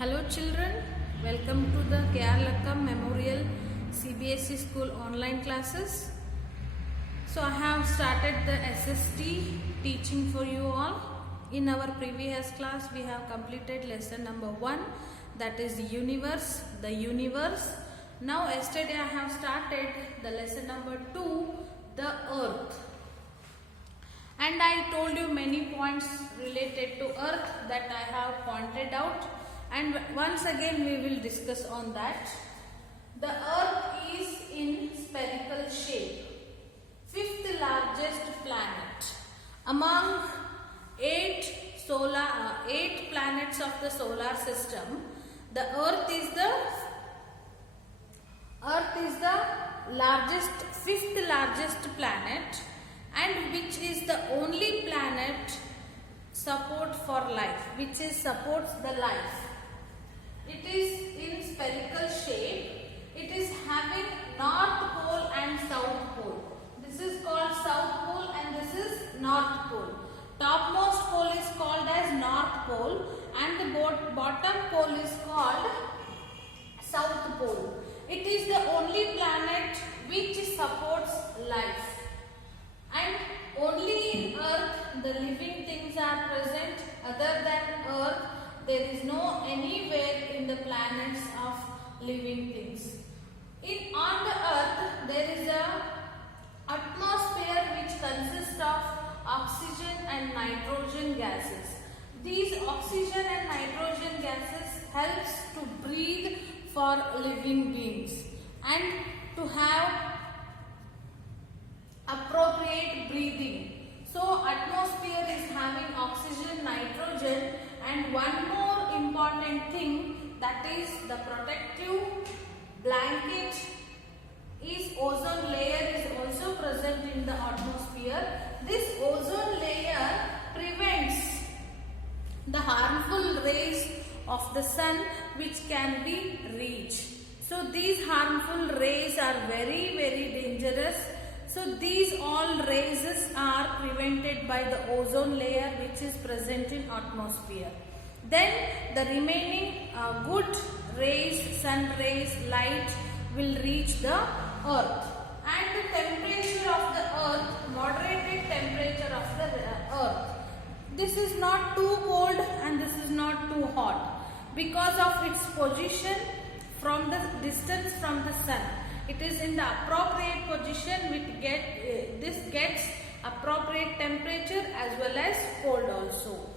Hello children, welcome to the K.R. Lakkam Memorial CBSE School online classes. So I have started the SST teaching for you all. In our previous class we have completed lesson number 1, that is the universe. Now yesterday I have started the lesson number 2, the earth. And I told you many points related to earth that I have pointed out. And once again we will discuss on that. The earth is in spherical shape, 5th largest planet. Among 8 planets of the solar system, the earth is the largest, 5th largest planet, and which is the only planet supports the life. It is in spherical shape. It is having north pole and south pole. This is called south pole and this is north pole. Topmost pole is called as north pole and the bottom pole is called south pole. It is the only planet which supports life. And only in earth the living things are present. Other than earth, there is no anywhere in the planets of living things. On the earth there is a atmosphere which consists of oxygen and nitrogen gases. These oxygen and nitrogen gases helps to breathe for living beings and to have appropriate breathing. So atmosphere is having oxygen, nitrogen, and one more important thing, that is the protective blanket is ozone layer is also present in the atmosphere. This ozone layer prevents the harmful rays of the sun which can be reached. So these harmful rays are very dangerous. So these all rays are prevented by the ozone layer which is present in atmosphere. Then the remaining good rays, sun rays, light will reach the earth. And the temperature of the earth, moderated temperature of the earth. This is not too cold and this is not too hot because of its position from the distance from the sun. It is in the appropriate position which this gets appropriate temperature as well as cold also.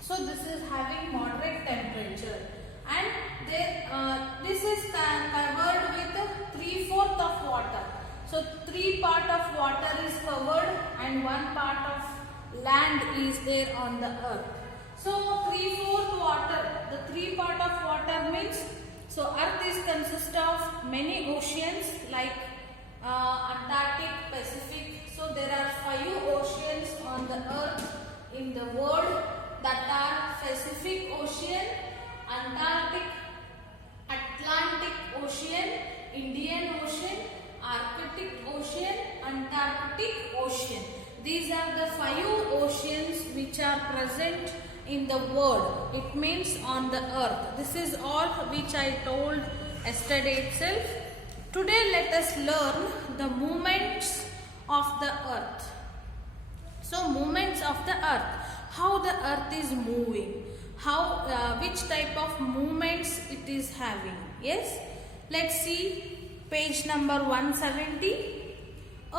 So this is having moderate temperature and this is covered with 3/4 of water. So 3 part of water is covered and 1 part of land is there on the earth. So 3/4 water, the 3 part of water means, so earth is consist of many oceans like Antarctic, Pacific. So there are 5 oceans on the earth in the world, that are Pacific Ocean, Antarctic, Atlantic Ocean, Indian Ocean, Arctic Ocean, Antarctic Ocean. These are the 5 oceans which are present in the world. It means on the earth. This is all which I told yesterday itself. Today let us learn the movements of the earth. So movements of the earth, how the earth is moving, which type of movements it is having. Yes, let's see page number 170.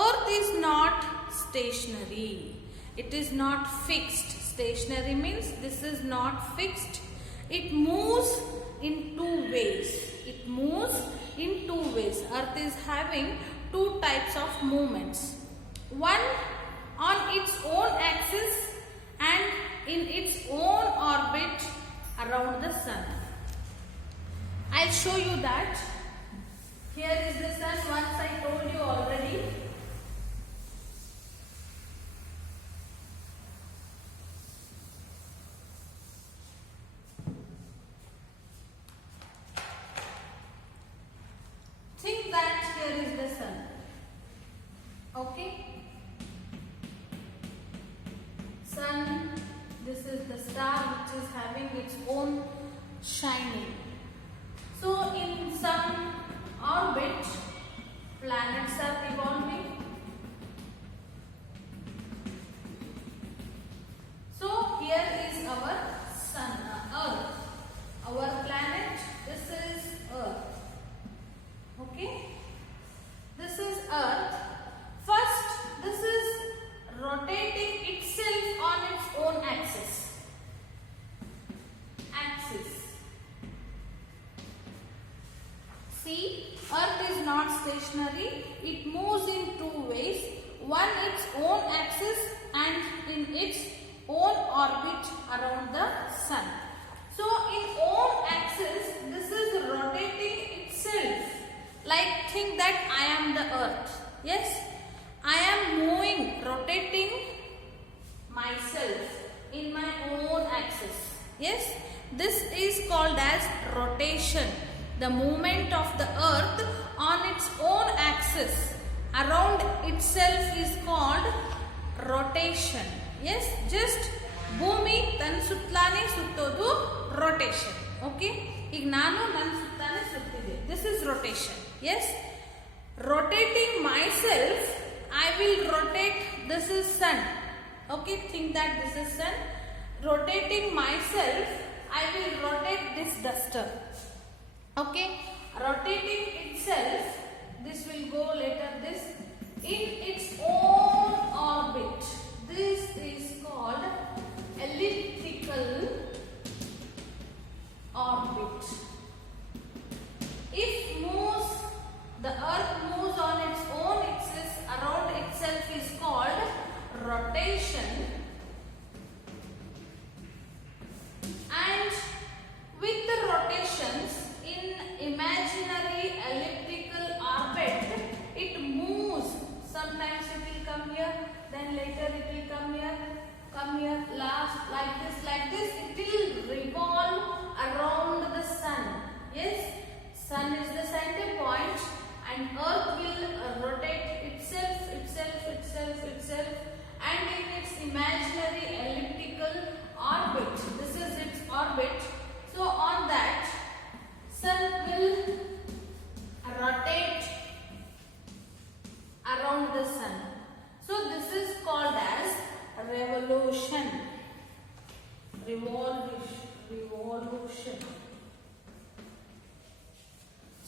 Earth is not stationary. It is not fixed. Stationary means this is not fixed. It moves in 2 ways. It moves in 2 ways. Earth is having 2 types of movements. One on its own axis and in its own orbit around the sun. I'll show you that. Here is the sun, once I told you already. Think that here is the sun. Okay? Sun, this is the star which is having its own shining. So in some orbit, planets are revolving. So here is our sun, Earth, our planet. This is Earth. Okay, this is Earth. First, this is rotating itself on its own axis. See, Earth is not stationary. It moves in two ways. One its own axis and in its own orbit around the sun. So in own axis, this is rotating itself. Like think that I am the Earth. Yes, I am moving, rotating myself in my own axis. Yes, this is called as rotation. The movement of the Earth on its own axis around itself is called rotation. Yes, just ಭೂಮಿ ತನ್ನ ಸುತ್ತಲಾನೇ ಸುತ್ತೋದು rotation. Okay, ಈಗ ನಾನು ನನ್ನ ಸುತ್ತಾನೆ ಸುತ್ತಿದೆ. This is rotation. Yes, rotating myself, I will rotate. This is sun. Okay, think that this is sun. Rotating myself, I will rotate this duster. Okay, rotating itself, this will go later, this in its own orbit. This is called elliptical orbit. If moves, the Earth moves on its own axis around itself is called rotation. And with the rotations in imaginary elliptical orbit, it moves. Sometimes it will come here, then later it will come here, last like this. It will revolve around the sun. Yes, sun is the center point, and Earth will rotate itself, and in its imaginary elliptical orbit. This is its orbit. So on that, sun will rotate around the sun. So this is called as revolution. Revolution.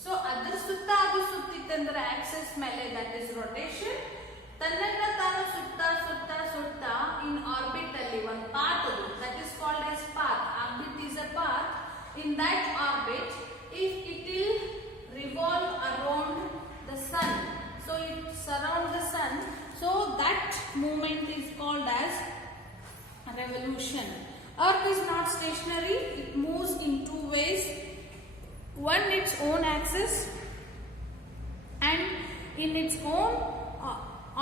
So adar sutta adu suttitandre axis mele, that is rotation. Tannanna taanu sutta in orbit alli one path adu, that is called as path. Orbit is a path. In that orbit, if it will revolve around the sun, so it surrounds the sun, so that movement is called as revolution. Earth is not stationary, it moves in two ways. One its own axis and in its own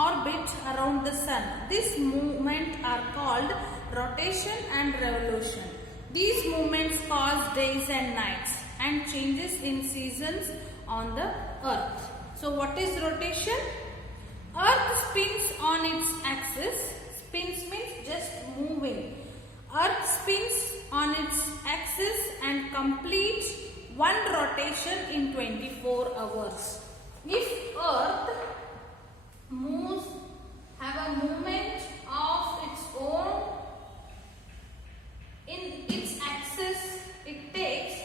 orbit around the sun. This movement are called rotation and revolution. These movements cause days and nights and changes in seasons on the Earth. So what is rotation? Earth spins on its axis. Spins means just moving. Earth spins on its axis and completes one rotation in 24 hours. If Earth moves, have a movement of its own in its axis, it takes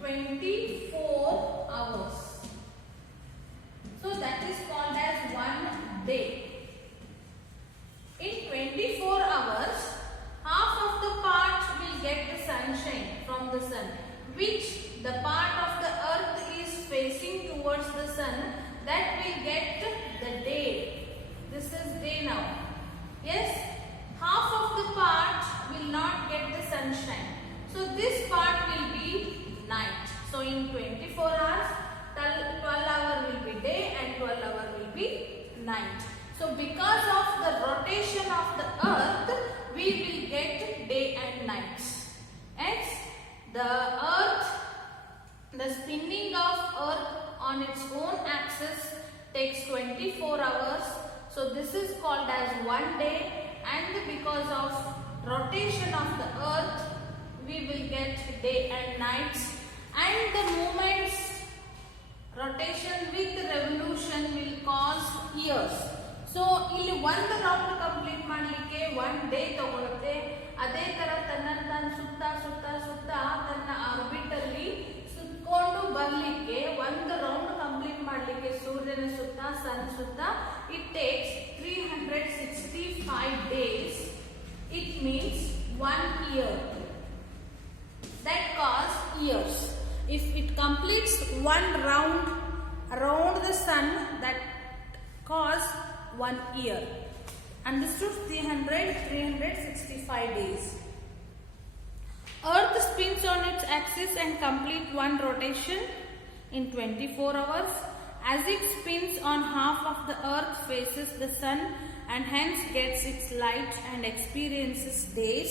24 hours. So that is called as one day. In 24 hours, half of the part will get the sunshine from the sun, which the part of the Earth is facing towards the sun, that will get the day. This is day now. Yes, half of the part will not get the sunshine. So this part will be night. So in 24 hours, 12 hours will be day and 12 hours will be night. So because of the rotation of the Earth, we will get day and night. Yes, the Earth, the spinning of Earth on its own axis takes 24 hours. So this is called as one day, and because of rotation of the Earth, we will get day and nights, and the movements rotation with revolution will cause years. So ಇಲ್ಲಿ ಒಂದು round complete ಮಾಡಲಿಕ್ಕೆ 1 day ತಗೊಳುತ್ತೆ. ಅದೇ ತರ ತನ್ನ ಸುತ್ತಾ ಸುತ್ತಾ ಸುತ್ತಾ ತನ್ನ ಆರ್ಬಿಟ್ ಅಲ್ಲಿ ಸುತ್ತಕೊಂಡು ಬರ್ಲಿಕ್ಕೆ ಒಂದು ರೌಂಡ್ ಕಂಪ್ಲೀಟ್ ಮಾಡಲಿಕ್ಕೆ ಸೂರ್ಯನ ಸುತ್ತ ಸನ್ ಸುತ್ತ it takes 365 days. It means 1 year. That cause years. If it completes one round around the sun, that cause 1 year. Understood? 365 days. Earth spins on its axis and complete one rotation in 24 hours. As it spins on, half of the earth faces the sun and hence gets its light and experiences days.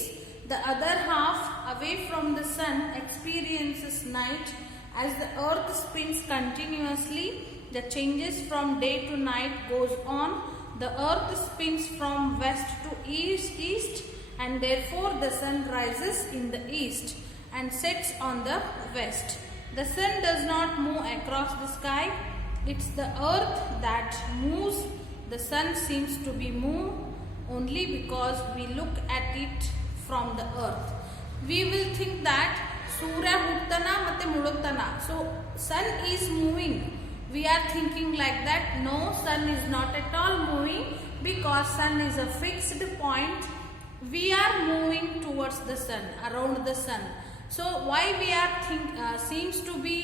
The other half, away from the sun, experiences night. As the earth spins continuously, the changes from day to night goes on. The earth spins from west to east, and therefore the sun rises in the east and sets on the west. The sun does not move across the sky. It's the earth that moves. The sun seems to be moved only because we look at it from the earth. We will think that Surya huttana matte muduttana. So sun is moving. We are thinking like that. No, sun is not at all moving because sun is a fixed point. We are moving towards the sun, around the sun. So why we are seems to be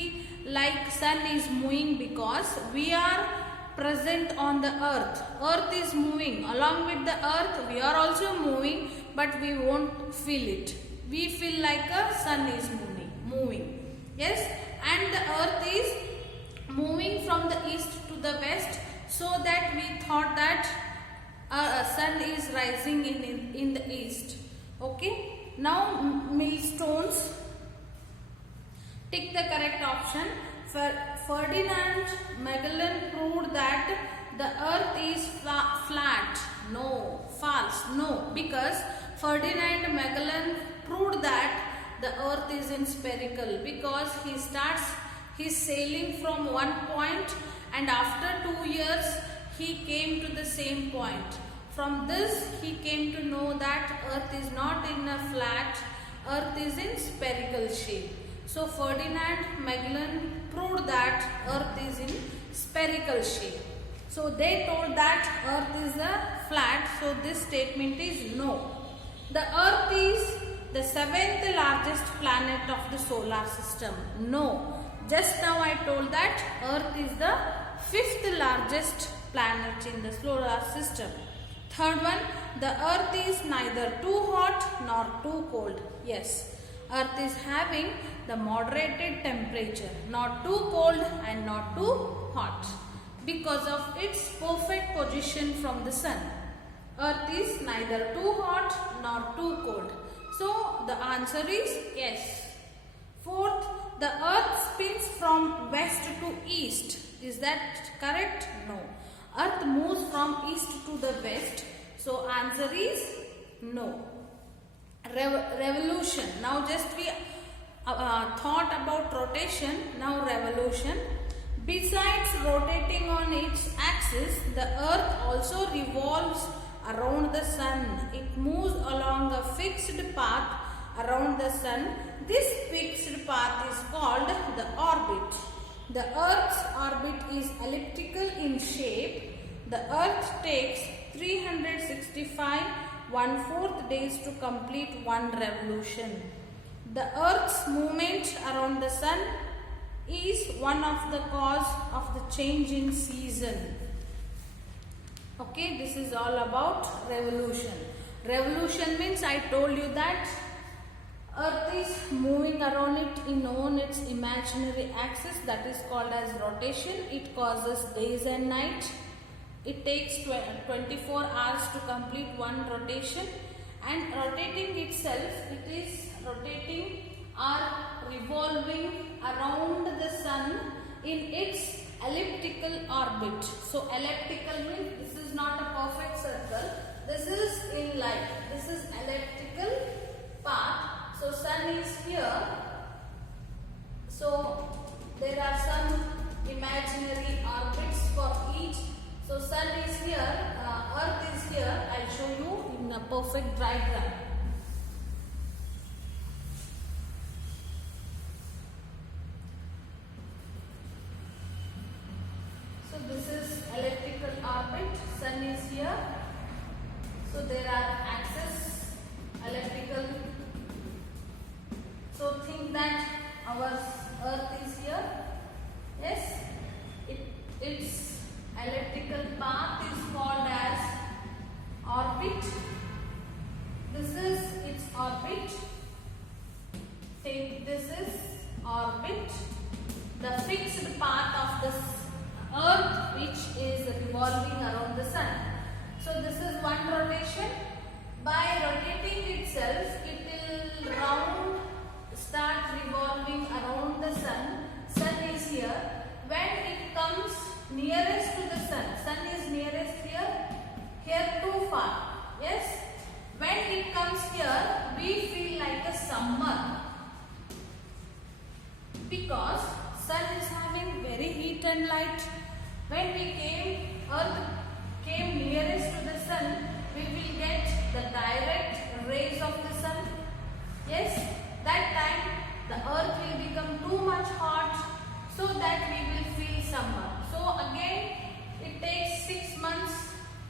like sun is moving, because we are present on the earth. Earth is moving. Along with the earth, we are also moving, but we won't feel it. We feel like a sun is moving. Yes, and the earth is moving from the east to the west, so that we thought that sun is rising in the east. Okay, now millstones. Tick the correct option. Ferdinand Magellan proved that the earth is flat. No, false. No, because Ferdinand Magellan proved that the earth is in spherical, because he starts his sailing from one point, and after 2 years he came to the same point. From this he came to know that earth is not in a flat, earth is in spherical shape. So Ferdinand Magellan proved that earth is in spherical shape. So they told that earth is a flat, so this statement is no. The earth is the 7th largest planet of the solar system. No. Just now I told that earth is the 5th largest planet in the solar system. Third one, the earth is neither too hot nor too cold. Yes, earth is having the moderated temperature, not too cold and not too hot, because of its perfect position from the sun. Earth is neither too hot nor too cold. So the answer is yes. Fourth, the earth spins from west to east. Is that correct? No. Earth moves from east to the west. So answer is no. Revolution. Now just we thought about rotation. Now revolution. Besides rotating on its axis, the earth also revolves around the sun. It moves along a fixed path around the sun. This fixed path is called the orbit. The earth's orbit is elliptical in shape. The earth takes 365 1/4 days to complete one revolution. The earth's movement around the sun is one of the cause of the change in season. Okay, this is all about revolution. Revolution means I told you that earth is moving around it on its imaginary axis, that is called as rotation. It causes days and night. It takes 24 hours to complete one rotation, and rotating itself, it is rotating or revolving around the sun in its elliptical orbit. So elliptical means this is not a perfect circle, this is in line, this is elliptical path. So sun is here. So there are some imaginary orbits for each. So sun is here, earth is here. I'll show you in a perfect diagram. So this is elliptical orbit, sun is here. So there are axes, elliptical. So think that our earth is here. Yes, its elliptical path is called as orbit. This is its orbit. Take this is orbit. The fixed path of this earth which is revolving around the sun. So this is one rotation. By rotating itself, it will start revolving around the sun. Sun is here. When it comes nearest to the sun is nearest here too far. Yes. When it comes here, we feel like a summer because sun is having very heat and light. When earth came nearest to the sun, we will get the direct rays of the sun. Yes, that time the earth will become too much hot so that we will feel summer. So again it takes 6 months.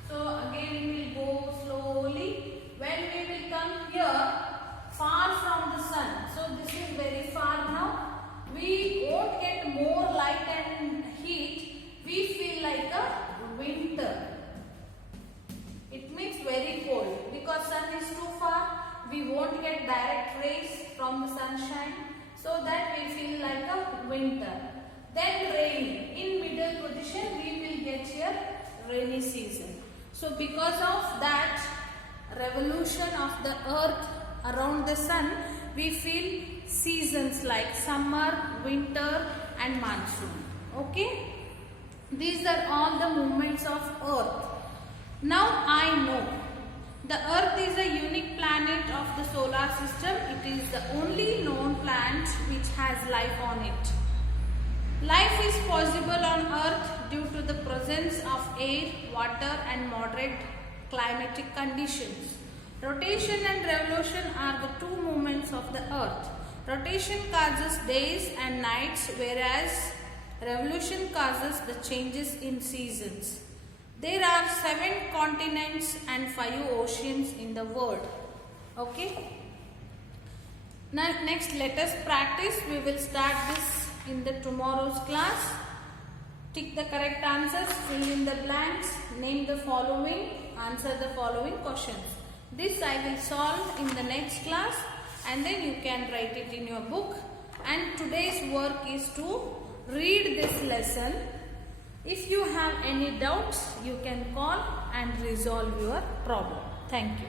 So again it will go slowly. When we will come here far from the sun, so this is very far now, we won't get more light and heat. We feel like a winter. It means very cold because sun is too far. We won't get direct rays from the sunshine, so that we feel like a winter. Then rain. In middle position we will get here rainy season. So because of that revolution of the earth around the sun, we feel seasons like summer, winter and monsoon. Okay. These are all the movements of earth. Now I know the earth is a unique planet of the solar system. It is the only known planet which has life on it. Life is possible on earth due to the presence of air, water and moderate climatic conditions. Rotation and revolution are the two movements of the earth. Rotation causes days and nights, whereas revolution causes the changes in seasons. There are 7 continents and 5 oceans in the world. Okay. Now next let us practice. We will start this in the tomorrow's class. Tick the correct answers, fill in the blanks, name the following, answer the following questions. This I will solve in the next class and then you can write it in your book. And today's work is to read this lesson. If you have any doubts, you can call and resolve your problem. Thank you.